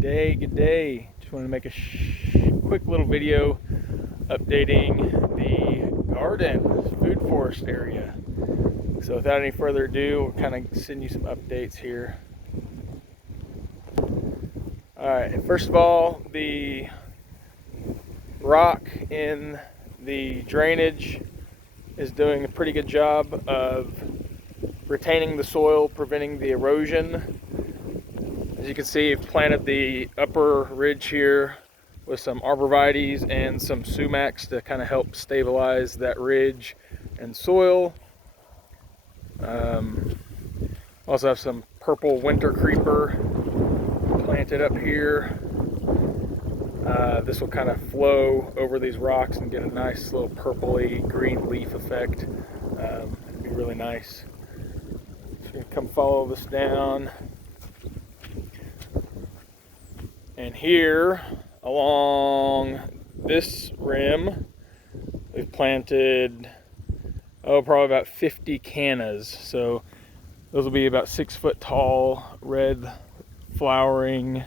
Good day. Just wanted to make a quick little video updating the garden, food forest area. So without any further ado, we'll kind of send you some updates here. Alright, first of all, the rock in the drainage is doing a pretty good job of retaining the soil, preventing the erosion. As you can see, I've planted the upper ridge here with some arborvitaes and some sumacs to kind of help stabilize that ridge and soil. Also have some purple winter creeper planted up here. This will kind of flow over these rocks and get a nice little purpley green leaf effect. It'd be really nice. So you're gonna come follow this down. And here along this rim, we've planted, probably about 50 cannas. So those will be about 6 foot tall, red flowering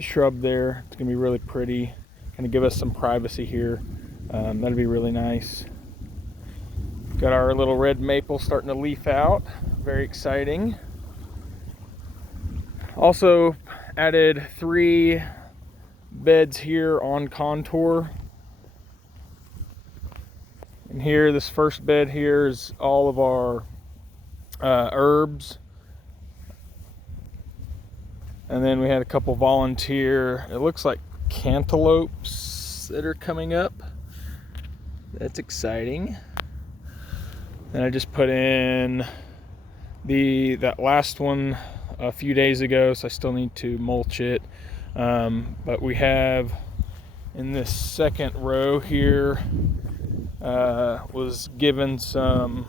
shrub there. It's gonna be really pretty, kind of give us some privacy here. That'd be really nice. Got our little red maple starting to leaf out, very exciting. Also added 3 beds here on contour. And here, this first bed here is all of our herbs. And then we had a couple volunteer, it looks like cantaloupes that are coming up. That's exciting. And I just put in that last one a few days ago, so I still need to mulch it. But we have in this second row here, was given some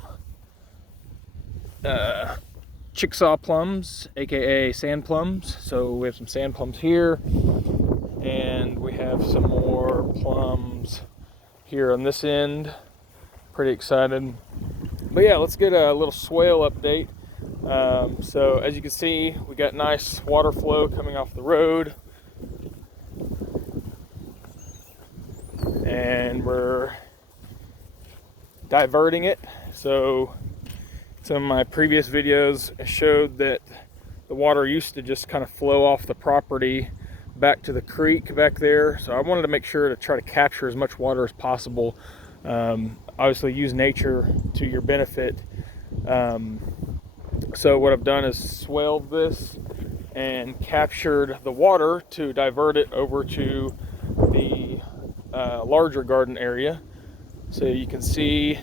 Chickasaw plums, aka sand plums. So we have some sand plums here, and we have some more plums here on this end. Pretty excited. But yeah, let's get a little swale update. So as you can see, we got nice water flow coming off the road, and we're diverting it. So some of my previous videos showed that the water used to just kind of flow off the property back to the creek back there. So I wanted to make sure to try to capture as much water as possible. Obviously use nature to your benefit. So what I've done is swaled this and captured the water to divert it over to the larger garden area. So you can see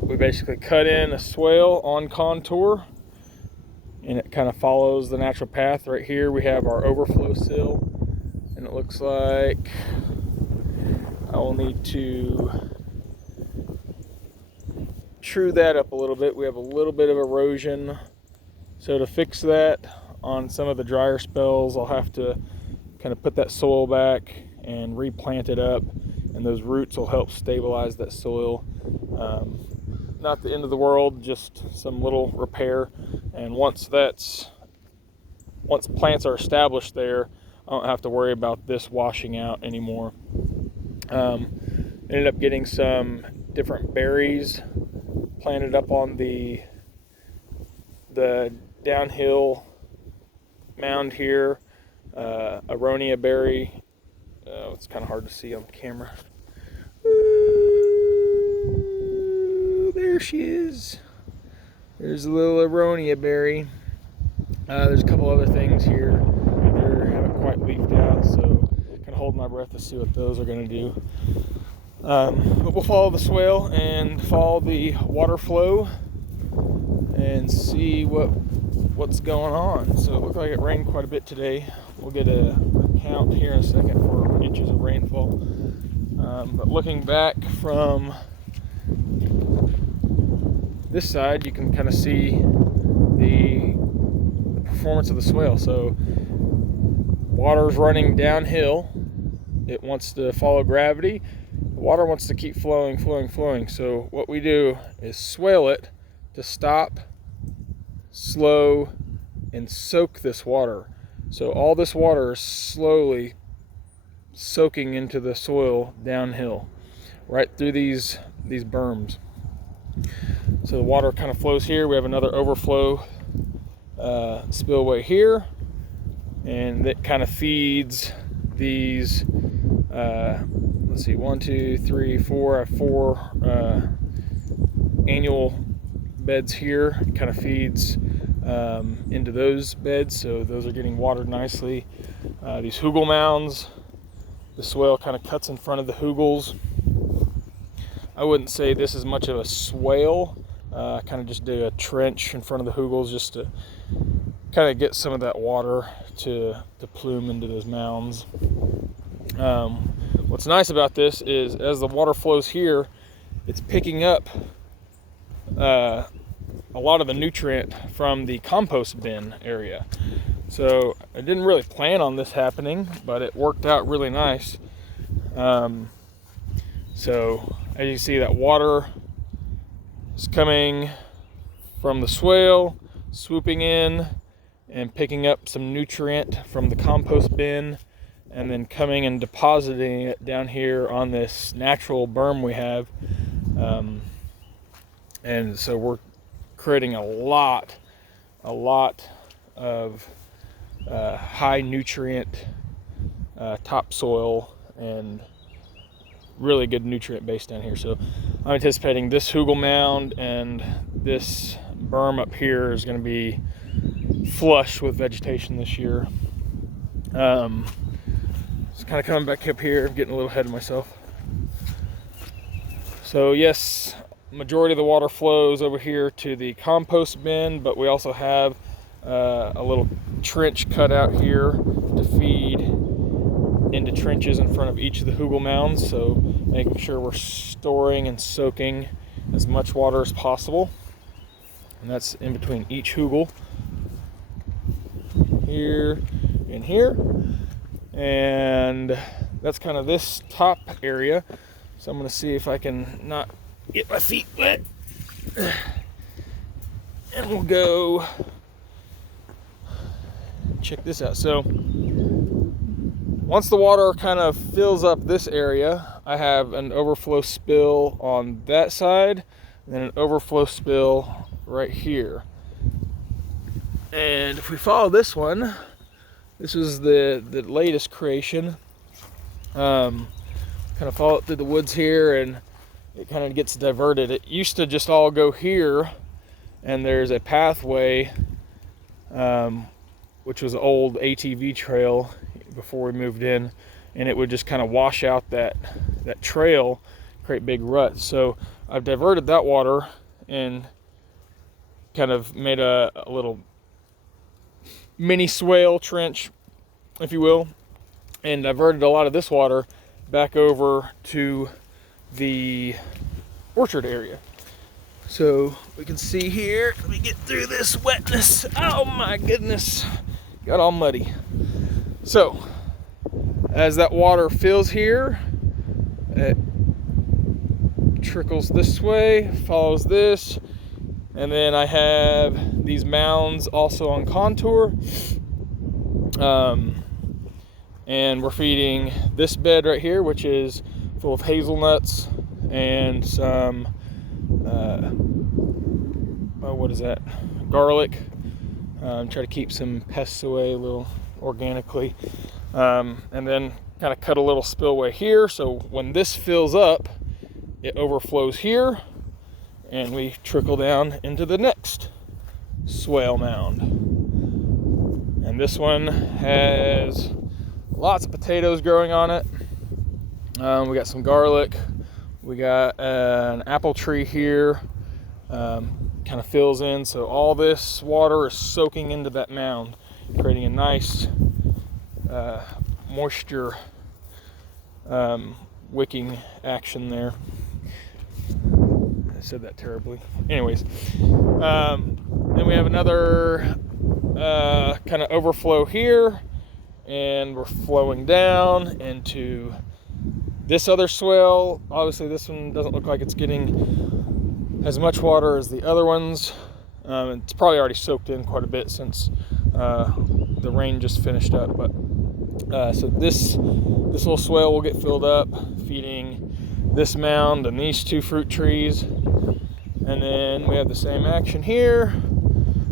we basically cut in a swale on contour, and it kind of follows the natural path. Right here we have our overflow sill, and it looks like I will need to true that up a little bit. We have a little bit of erosion, so to fix that on some of the drier spells, I'll have to kind of put that soil back and replant it up, and those roots will help stabilize that soil. Not the end of the world, just some little repair. And once plants are established there, I don't have to worry about this washing out anymore. Ended up getting some different berries planted up on the downhill mound here. Aronia berry. It's kind of hard to see on camera. Ooh, there she is. There's a little aronia berry. There's a couple other things here that haven't quite leafed out, so kind of hold my breath to see what those are going to do. But we'll follow the swale and follow the water flow and see what's going on. So it looked like it rained quite a bit today. We'll get a count here in a second for inches of rainfall. But looking back from this side, you can kind of see the performance of the swale. So water's running downhill. It wants to follow gravity. The water wants to keep flowing. So what we do is swale it to stop slow, and soak this water. So all this water is slowly soaking into the soil downhill, right through these berms. So the water kind of flows here. We have another overflow spillway here, and that kind of feeds these, let's see, 1, 2, 3, 4, I have 4 annual beds here. It kind of feeds into those beds, so those are getting watered nicely. These hugel mounds, the swale kind of cuts in front of the hugels. I wouldn't say this is much of a swale. Kind of just do a trench in front of the hugels just to kind of get some of that water to plume into those mounds. What's nice about this is as the water flows here, it's picking up a lot of the nutrient from the compost bin area. So I didn't really plan on this happening, but it worked out really nice. So as you see, that water is coming from the swale, swooping in and picking up some nutrient from the compost bin, and then coming and depositing it down here on this natural berm we have. And so we're creating a lot of high nutrient topsoil and really good nutrient base down here. So I'm anticipating this hugel mound and this berm up here is going to be flush with vegetation this year. Just kind of coming back up here, getting a little ahead of myself. So yes, majority of the water flows over here to the compost bin, but we also have a little trench cut out here to feed into trenches in front of each of the hugel mounds, so making sure we're storing and soaking as much water as possible. And that's in between each hugel, here and here. And that's kind of this top area. So I'm going to see if I can not get my feet wet. And we'll go check this out. So once the water kind of fills up this area, I have an overflow spill on that side, and then an overflow spill right here. And if we follow this one, this is the latest creation. Kind of follow it through the woods here, and it kind of gets diverted. It used to just all go here, and there's a pathway, which was an old ATV trail before we moved in, and it would just kind of wash out that trail, create big ruts. So I've diverted that water and kind of made a little mini swale trench, if you will, and diverted a lot of this water back over to the orchard area. So we can see here, let me get through this wetness. Oh my goodness, got all muddy. So as that water fills here, it trickles this way, follows this, and then I have these mounds also on contour. And we're feeding this bed right here, which is full of hazelnuts and some, what is that? Garlic. Try to keep some pests away a little organically. And then kind of cut a little spillway here, so when this fills up, it overflows here, and we trickle down into the next swale mound. And this one has lots of potatoes growing on it. We got some garlic. We got an apple tree here. Kind of fills in, so all this water is soaking into that mound, creating a nice moisture wicking action there. I said that terribly. Anyways, then we have another kind of overflow here, and we're flowing down into this other swale. Obviously this one doesn't look like it's getting as much water as the other ones. It's probably already soaked in quite a bit since the rain just finished up. But so this little swale will get filled up, feeding this mound and these 2 fruit trees. And then we have the same action here.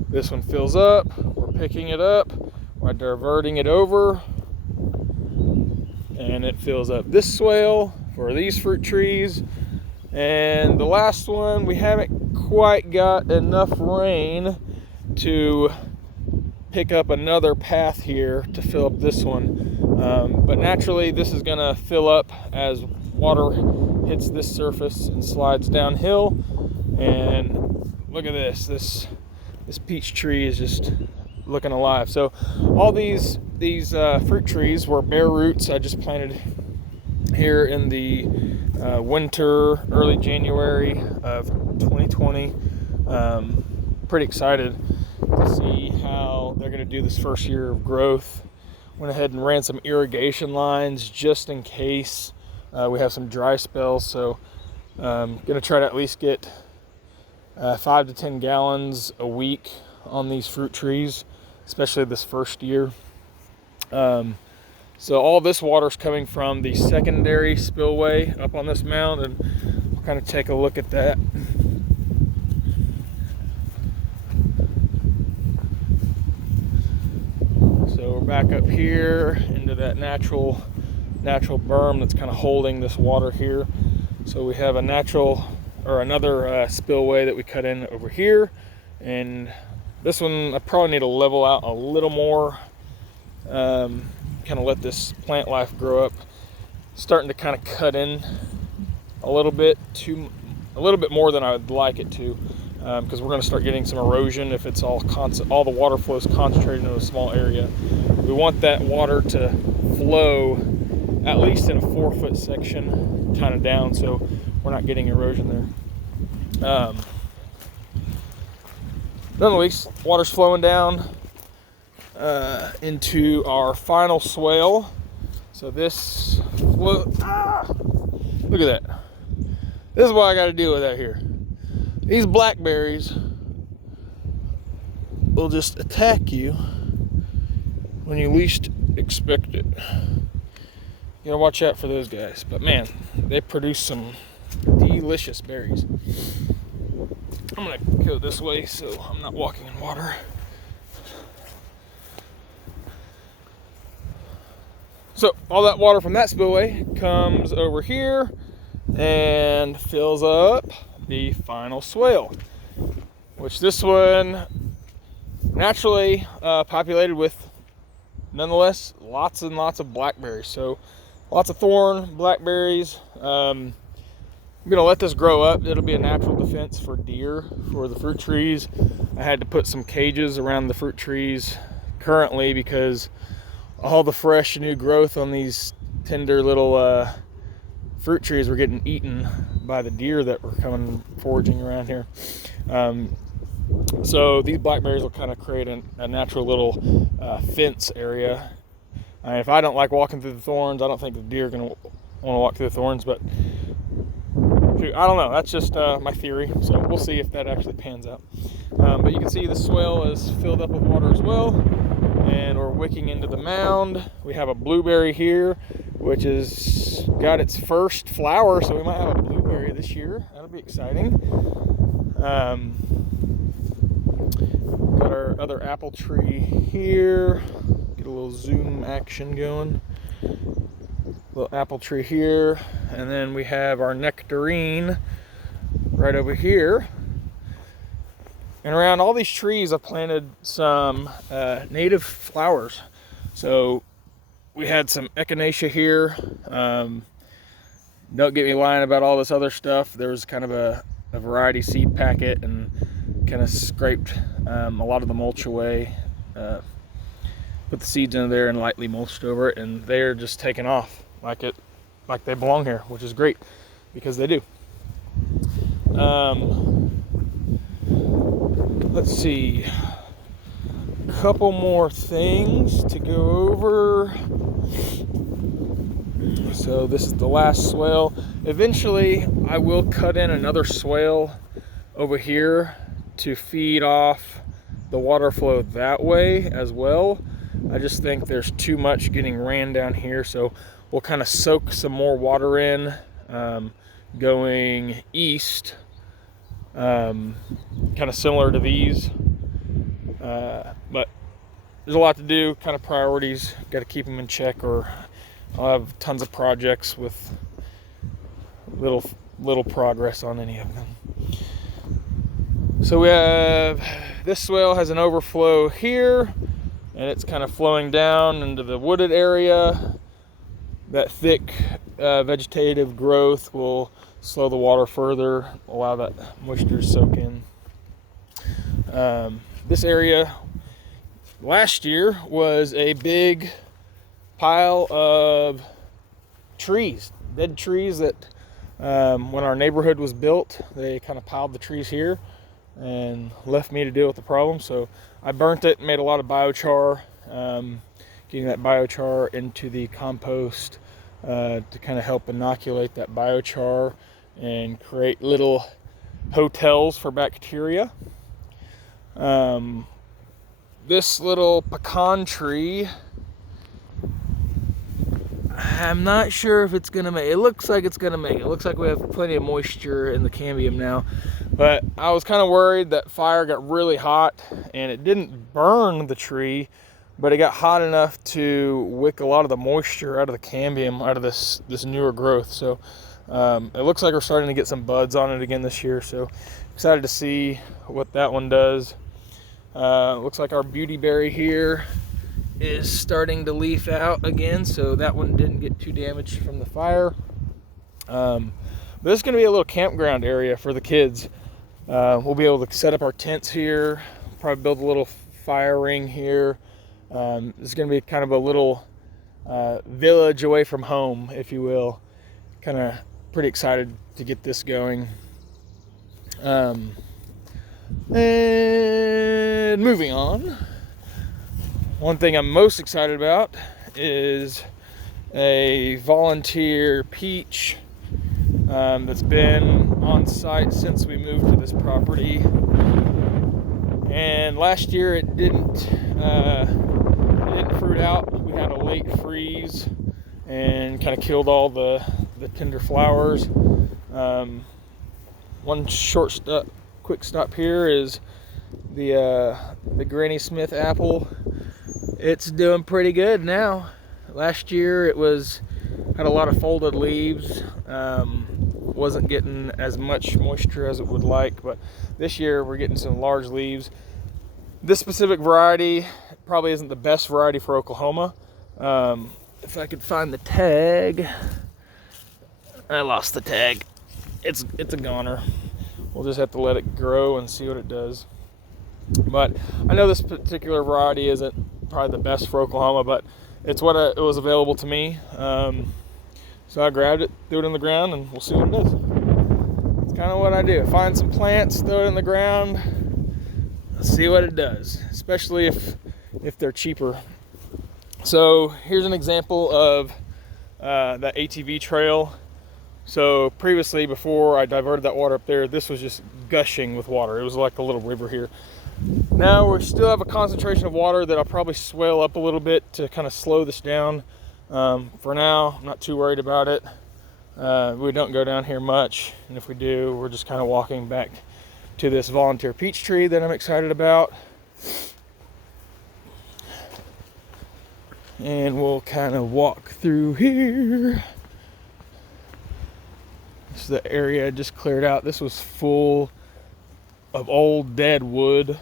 This one fills up, we're picking it up, we're diverting it over, and it fills up this swale for these fruit trees. And the last one, we haven't quite got enough rain to pick up another path here to fill up this one. But naturally, this is gonna fill up as water hits this surface and slides downhill. And look at this peach tree is just looking alive. So all these fruit trees were bare roots I just planted here in the winter, early January of 2020. Pretty excited to see how they're going to do this first year of growth. Went ahead and ran some irrigation lines just in case we have some dry spells. So going to try to at least get 5 to 10 gallons a week on these fruit trees, especially this first year. So all this water is coming from the secondary spillway up on this mound, and we'll kind of take a look at that. So we're back up here into that natural berm that's kind of holding this water here. So we have another spillway that we cut in over here, and this one I probably need to level out a little more, kind of let this plant life grow up. Starting to kind of cut in a little bit more than I would like it to, because we're going to start getting some erosion if it's all the water flow is concentrated in a small area. We want that water to flow at least in a 4-foot section kind of down, so we're not getting erosion there. Nonetheless, water's flowing down into our final swale. So this look at that. This is what I got to deal with out here. These blackberries will just attack you when you least expect it. You gotta watch out for those guys. But man, they produce some delicious berries. I'm gonna go this way so I'm not walking in water. So all that water from that spillway comes over here and fills up the final swale, which this one naturally populated with, nonetheless, lots and lots of blackberries. So lots of thorn blackberries. I'm gonna let this grow up. It'll be a natural defense for deer for the fruit trees. I had to put some cages around the fruit trees currently because all the fresh new growth on these tender little fruit trees were getting eaten by the deer that were coming foraging around here. So these blackberries will kind of create a natural little fence area. If I don't like walking through the thorns, I don't think the deer are going to want to walk through the thorns, but I don't know. That's just my theory, so we'll see if that actually pans out. But you can see the swale is filled up with water as well, and we're wicking into the mound. We have a blueberry here, which has got its first flower, so we might have a blueberry this year. That'll be exciting. Got our other apple tree here. Get a little zoom action going. Little apple tree here, and then we have our nectarine right over here. And around all these trees I planted some native flowers. So we had some echinacea here. Don't get me lying about all this other stuff. There was kind of a variety seed packet, and kind of scraped a lot of the mulch away, put the seeds in there and lightly mulched over it, and they're just taking off like they belong here, which is great because they do. Let's see, a couple more things to go over. So this is the last swale. Eventually I will cut in another swale over here to feed off the water flow that way as well. I just think there's too much getting ran down here, so we'll kind of soak some more water in going east, kind of similar to these, but there's a lot to do, kind of priorities, got to keep them in check, or I'll have tons of projects with little progress on any of them. So we have, this swale has an overflow here, and it's kind of flowing down into the wooded area. That thick vegetative growth will slow the water further, allow that moisture to soak in. This area last year was a big pile of trees, dead trees that when our neighborhood was built, they kind of piled the trees here and left me to deal with the problem. So I burnt it, made a lot of biochar, getting that biochar into the compost to kind of help inoculate that biochar and create little hotels for bacteria. This little pecan tree, I'm not sure if it's gonna make it. It looks like it's gonna make it. It looks like we have plenty of moisture in the cambium now, but I was kind of worried that fire got really hot and it didn't burn the tree, but it got hot enough to wick a lot of the moisture out of the cambium, out of this newer growth. So it looks like we're starting to get some buds on it again this year, so excited to see what that one does. Looks like our beautyberry here is starting to leaf out again, so that one didn't get too damaged from the fire. This is going to be a little campground area for the kids. We'll be able to set up our tents here, probably build a little fire ring here. This is going to be kind of a little village away from home, if you will. Kind of pretty excited to get this going. And moving on, one thing I'm most excited about is a volunteer peach that's been on site since we moved to this property. And last year it didn't fruit out. We had a late freeze and kind of killed all the tender flowers. One quick stop here is the Granny Smith apple. It's doing pretty good now. Last year it had a lot of folded leaves, wasn't getting as much moisture as it would like, but this year we're getting some large leaves. This specific variety probably isn't the best variety for Oklahoma. If I could find the tag, I lost the tag. It's a goner. We'll just have to let it grow and see what it does. But I know this particular variety isn't probably the best for Oklahoma, but it's what it was available to me. So I grabbed it, threw it in the ground, and we'll see what it does. It's kind of what I do. Find some plants, throw it in the ground, see what it does, especially if they're cheaper. So here's an example of that ATV trail. So previously, before I diverted that water up there, this was just gushing with water. It was like a little river here. Now we still have a concentration of water that I'll probably swale up a little bit to kind of slow this down. For now, I'm not too worried about it. We don't go down here much, and if we do, we're just kind of walking back to this volunteer peach tree that I'm excited about. And we'll kind of walk through here. This is the area I just cleared out. This was full of old dead wood.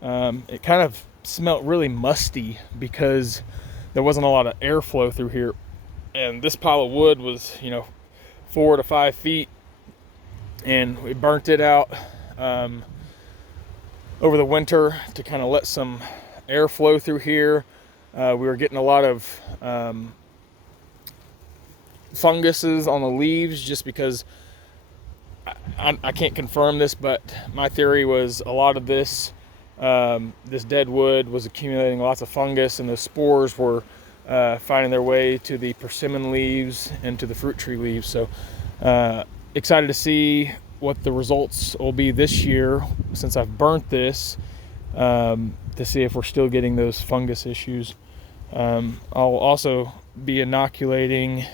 It kind of smelled really musty because there wasn't a lot of airflow through here. And this pile of wood was, 4 to 5 feet. And we burnt it out over the winter to kind of let some airflow through here. We were getting a lot of funguses on the leaves just because I can't confirm this, but my theory was a lot of this dead wood was accumulating lots of fungus, and those spores were finding their way to the persimmon leaves and to the fruit tree leaves. So excited to see what the results will be this year since I've burnt this, to see if we're still getting those fungus issues. I'll also be inoculating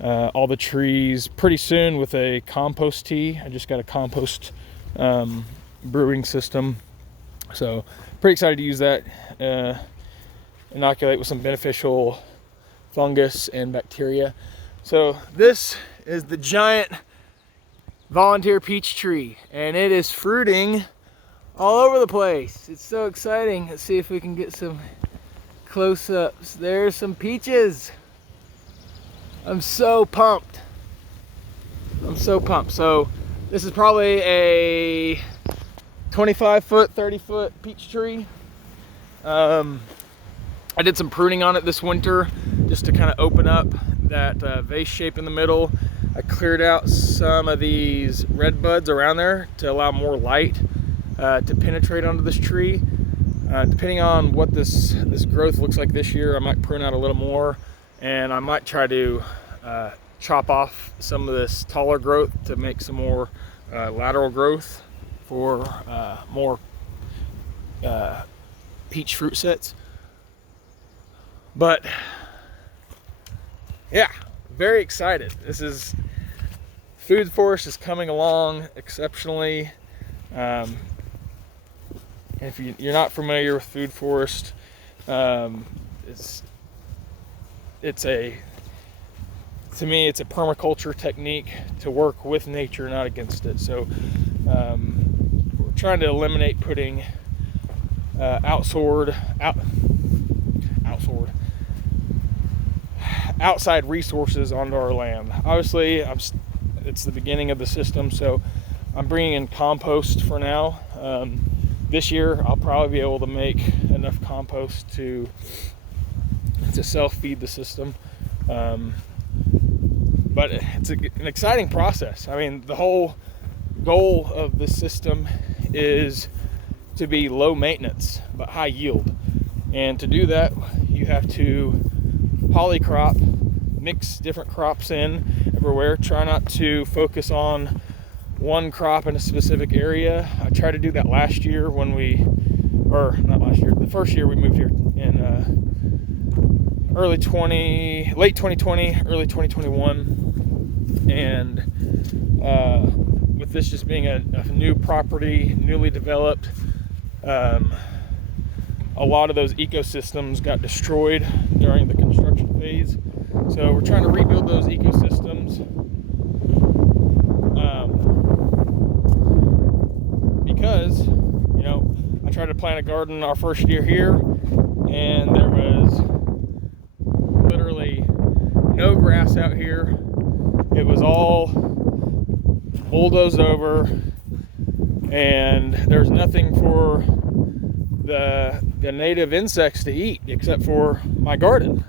all the trees pretty soon with a compost tea. I just got a compost brewing system, so pretty excited to use that, inoculate with some beneficial fungus and bacteria. So this is the giant volunteer peach tree, and it is fruiting all over the place. It's so exciting. Let's see if we can get some close-ups. There's some peaches. I'm so pumped. So this is probably a 25-foot, 30-foot peach tree. I did some pruning on it this winter just to kind of open up that vase shape in the middle. I cleared out some of these red buds around there to allow more light to penetrate onto this tree. Depending on what this growth looks like this year, I might prune out a little more, and I might try to chop off some of this taller growth to make some more lateral growth for more peach fruit sets. But yeah, very excited. Food forest is coming along exceptionally. If you're not familiar with food forest, to me it's a permaculture technique to work with nature, not against it. So we're trying to eliminate putting outside resources onto our land. Obviously, it's the beginning of the system, so I'm bringing in compost for now. This year, I'll probably be able to make enough compost to self-feed the system. But it's an exciting process. I mean, the whole goal of this system is to be low maintenance but high yield. And to do that, you have to polycrop, mix different crops in everywhere. Try not to focus on one crop in a specific area. I tried to do that last year the first year we moved here in late 2020, early 2021. And with this just being a new property, newly developed, a lot of those ecosystems got destroyed during the construction phase. So we're trying to rebuild those ecosystems. Because, I tried to plant a garden our first year here, and there was literally no grass out here. It was all bulldozed over, and there's nothing for the native insects to eat except for my garden.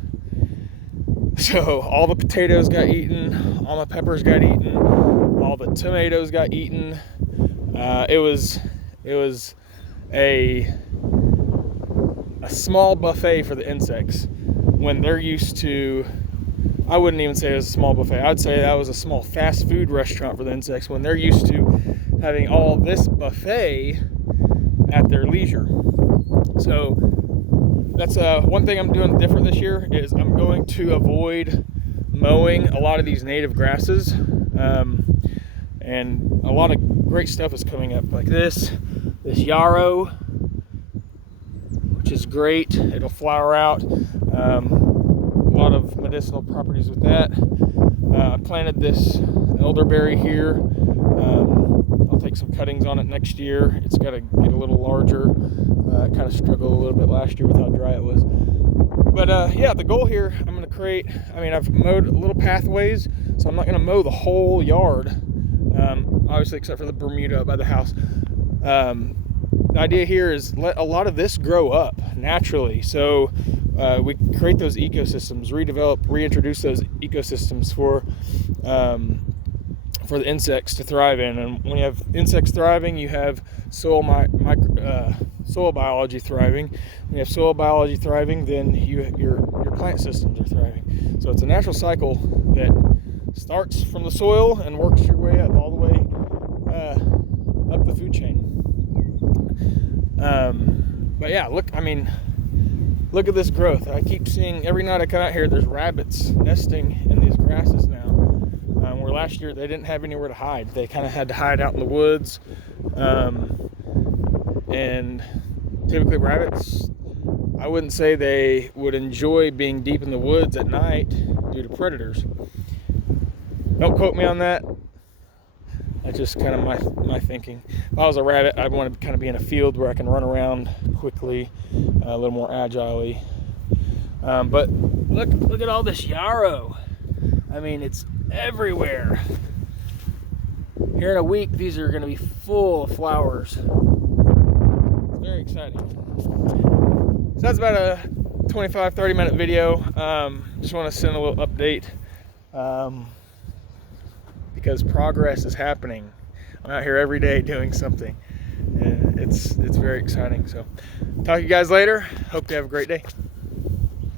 So all the potatoes got eaten, all my peppers got eaten, all the tomatoes got eaten. It was a small buffet for the insects when they're used to. I wouldn't even say it was a small buffet. I'd say that was a small fast food restaurant for the insects when they're used to having all this buffet at their leisure. So that's one thing I'm doing different this year is I'm going to avoid mowing a lot of these native grasses, and a lot of great stuff is coming up like this yarrow, which is great. It'll flower out. A lot of medicinal properties with that. I planted this elderberry here. I'll take some cuttings on it next year. It's got to get a little larger. I kind of struggled a little bit last year with how dry it was. But yeah, the goal here, I'm going to create, I've mowed little pathways, so I'm not going to mow the whole yard, obviously except for the Bermuda by the house. The idea here is let a lot of this grow up naturally. So we create those ecosystems, reintroduce those ecosystems for the insects to thrive in. And when you have insects thriving, you have soil biology thriving. When you have soil biology thriving, then your plant systems are thriving. So it's a natural cycle that starts from the soil and works your way up all the way up the food chain. But yeah, look at this growth. I keep seeing, every night I come out here, there's rabbits nesting in these grasses now. Where last year they didn't have anywhere to hide. They kind of had to hide out in the woods. And typically rabbits, I wouldn't say they would enjoy being deep in the woods at night due to predators. Don't quote me on that. That's just kind of my thinking. If I was a rabbit, I'd want to kind of be in a field where I can run around quickly, a little more agilely. But look at all this yarrow. I mean, it's everywhere. Here in a week, these are going to be full of flowers. It's very exciting. So that's about a 25-30 minute video. Just want to send a little update because progress is happening. I'm out here every day doing something, and it's very exciting. So talk to you guys later. Hope you have a great day.